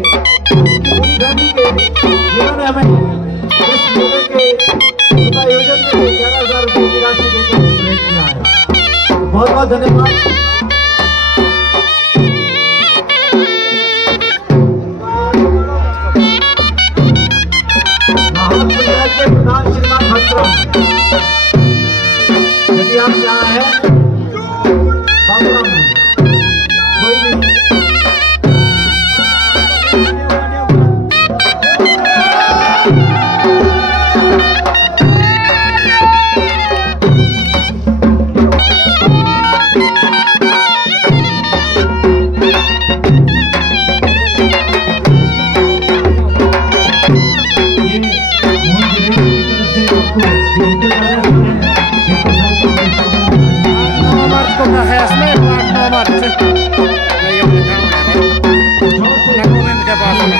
पूरी फैमिली के जिन्होंने हमें इस मेले के शुभ आयोजन के लिए 11,000 रुपये की राशि देकर प्रेरित किया है। बहुत बहुत धन्यवाद। महापंचायत के प्रधान श्रीमान भद्रम, यदि आप यहाँ हैं बाबूराम जी, कोई नहीं nomor, sí. No hay un reclamo, ¿no? La joven que pasa.